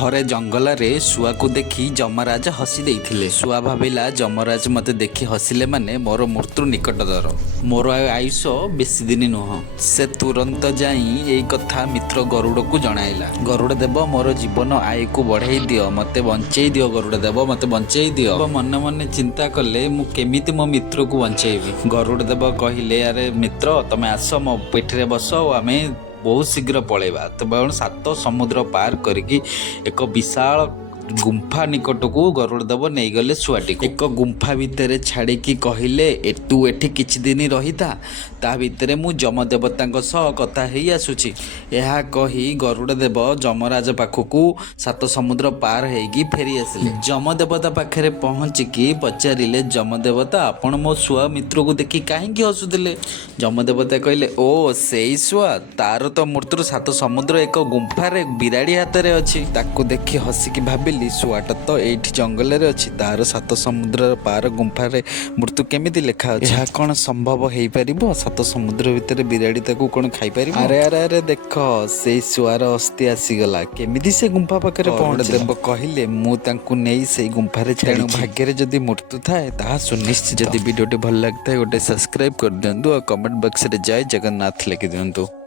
ଥରେ ଜଙ୍ଗଲରେ ଶୁଆକୁ ଦେଖି ଯମରାଜ ହସି ଦେଇଥିଲେ। ଶୁଆ ଭାବିଲା ଯମରାଜ ମୋତେ ଦେଖି ହସିଲେ ମାନେ ମୋର ମୃତ୍ୟୁ ନିକଟତର, ମୋର ଆଉ ଆୟୁଷ ବେଶୀ ଦିନ ନୁହଁ। ସେ ତୁରନ୍ତ ଯାଇ ଏଇ କଥା ମିତ୍ର ଗରୁଡ଼କୁ ଜଣାଇଲା। ଗରୁଡ଼ ଦେବ, ମୋର ଜୀବନ ଆୟୁକୁ ବଢ଼େଇ ଦିଅ, ମୋତେ ବଞ୍ଚେଇ ଦିଅ। ଗରୁଡ଼ ଦେବ, ମୋତେ ବଞ୍ଚେଇ ଦିଅ। ମନେ ମନେ ଚିନ୍ତା କଲେ, ମୁଁ କେମିତି ମୋ ମିତ୍ରକୁ ବଞ୍ଚେଇବି। ଗରୁଡ଼ ଦେବ କହିଲେ, ଆରେ ମିତ୍ର, ତମେ ଆସ ମୋ ପିଠିରେ ବସ ଓ ଆମେ ବହୁତ ଶୀଘ୍ର ପଳେଇବା। ତେଣୁ 7 ସମୁଦ୍ର ପାର କରିକି ଏକ ବିଶାଳ ଗୁମ୍ଫା ନିକଟକୁ ଗରୁଡ଼ ଦେବ ନେଇଗଲେ ଶୁଆଟିକୁ। ଏକ ଗୁମ୍ଫା ଭିତରେ ଛାଡ଼ିକି କହିଲେ, ତୁ ଏଠି କିଛି ଦିନ ରହିଥା, ତା ଭିତରେ ମୁଁ ଯମଦେବତାଙ୍କ ସହ କଥା ହେଇ ଆସୁଛି। ଏହା କହି ଗରୁଡ଼ ଦେବ ଯମରାଜ ପାଖକୁ 7 ସମୁଦ୍ର ପାର ହେଇକି ଫେରି ଆସିଲେ। ଯମଦେବତା ପାଖରେ ପହଞ୍ଚିକି ପଚାରିଲେ, ଯମଦେବତା, ଆପଣ ମୋ ଶୁଆ ମିତ୍ରକୁ ଦେଖି କାହିଁକି ହସୁଥିଲେ? ଯମଦେବତା କହିଲେ, ଓ ସେଇ ଶୁଆ, ତାର ତ ମୃତ୍ୟୁ 7 ସମୁଦ୍ର ଏକ ଗୁମ୍ଫାରେ ବିରାଡ଼ି ହାତରେ ଅଛି। ତାକୁ ଦେଖି ହସିକି ଭାବିଲି, ଶୁଆଟା ତ ଏଇଠି ଜଙ୍ଗଲରେ ଅଛି, ତାର 7 ସମୁଦ୍ରର ପାର ଗୁମ୍ଫାରେ ମୃତ୍ୟୁ କେମିତି ଲେଖା ଅଛି? ଏହା କ'ଣ ସମ୍ଭବ ହେଇପାରିବ? 7 ସମୁଦ୍ର ଭିତରେ ବିରାଡ଼ି ତାକୁ କ'ଣ ଖାଇପାରିବ? ଆରେ ଆରେ ଆରେ ଦେଖ, ସେଇ ଶୁଆର ଅସ୍ଥି ଆସିଗଲା, କେମିତି ସେ ଗୁମ୍ଫା ପାଖରେ ପହଞ୍ଚିଲା? ଦେବ କହିଲେ, ମୁଁ ତାଙ୍କୁ ନେଇ ସେଇ ଗୁମ୍ଫାରେ ଛାଡ଼ିଛି। ତେଣୁ ଭାଗ୍ୟରେ ଯଦି ମୃତ୍ୟୁ ଥାଏ ତାହା ସୁନିଶ୍ଚିତ। ଯଦି ଭିଡ଼ିଓଟି ଭଲ ଲାଗିଥାଏ ଗୋଟେ ସବସ୍କ୍ରାଇବ୍ କରିଦିଅନ୍ତୁ ଆଉ କମେଣ୍ଟ ବକ୍ସରେ ଜୟ ଜଗନ୍ନାଥ ଲେଖିଦିଅନ୍ତୁ।